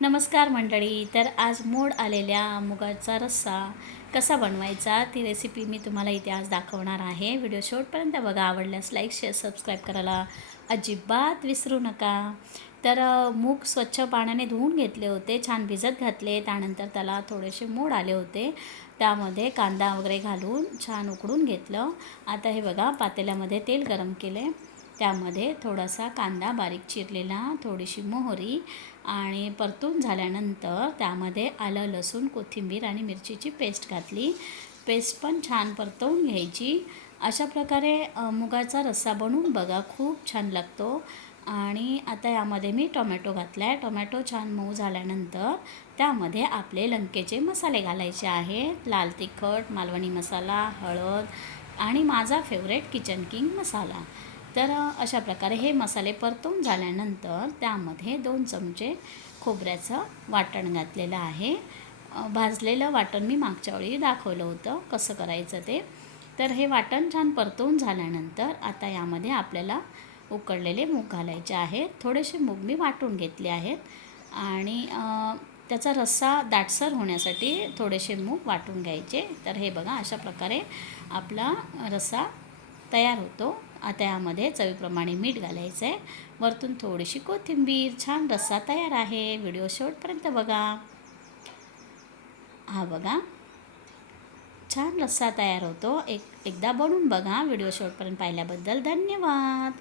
नमस्कार मंडळी. तर आज मोड आलेल्या मुगाचा रस्सा कसा बनवायचा ती रेसिपी मी तुम्हाला इथे आज दाखवणार आहे. व्हिडिओ शेवटपर्यंत बघा. आवडल्यास लाईक शेअर सबस्क्राईब करायला अजिबात विसरू नका. तर मूग स्वच्छ पाण्याने धुवून घेतले होते, छान भिजत घातले. त्यानंतर त्याला थोडेसे मोड आले होते. त्यामध्ये कांदा वगैरे घालून छान उकडून घेतलं. आता हे बघा, पातेल्यामध्ये तेल गरम केले. त्यामध्ये थोडासा कांदा बारीक चिरलेला, थोडीशी मोहरी आणि परतून झाल्यानंतर त्यामध्ये आलं, लसूण, कोथिंबीर आणि मिरचीची पेस्ट घातली. पेस्ट पण छान परतवून घ्यायची. अशा प्रकारे मुगाचा रस्सा बनवून बघा, खूप छान लागतो. आणि आता यामध्ये मी टोमॅटो घातला आहे. टोमॅटो छान मऊ झाल्यानंतर त्यामध्ये आपले लंकेचे मसाले घालायचे आहेत. लाल तिखट, मालवणी मसाला, हळद आणि माझा फेवरेट किचन किंग मसाला. तर अशा प्रकारे हे मसाले परतून झाल्यानंतर त्यामध्ये 2 चमचे खोबऱ्याचं वाटण घातलेलं आहे. भाजलेलं वाटण मी मागच्या वेळी दाखवलं होतं कसं करायचं ते. तर हे वाटण छान परतून झाल्यानंतर आता यामध्ये आपल्याला उकडलेले मूग घालायचे आहेत. थोडेसे मूग मी वाटून घेतले आहेत आणि त्याचा रस्सा दाटसर होण्यासाठी थोडेसे मूग वाटून घ्यायचे. तर हे बघा, अशा प्रकारे आपला रस्सा तयार होतो. आता यामध्ये चवीप्रमाणे मीठ घालायचं आहे. वरतून थोडीशी कोथिंबीर. छान रस्सा तयार आहे. व्हिडिओ शेवटपर्यंत बघा. हा बघा, छान रस्सा तयार होतो. एकदा बनवून बघा. व्हिडिओ शेवटपर्यंत पाहिल्याबद्दल धन्यवाद.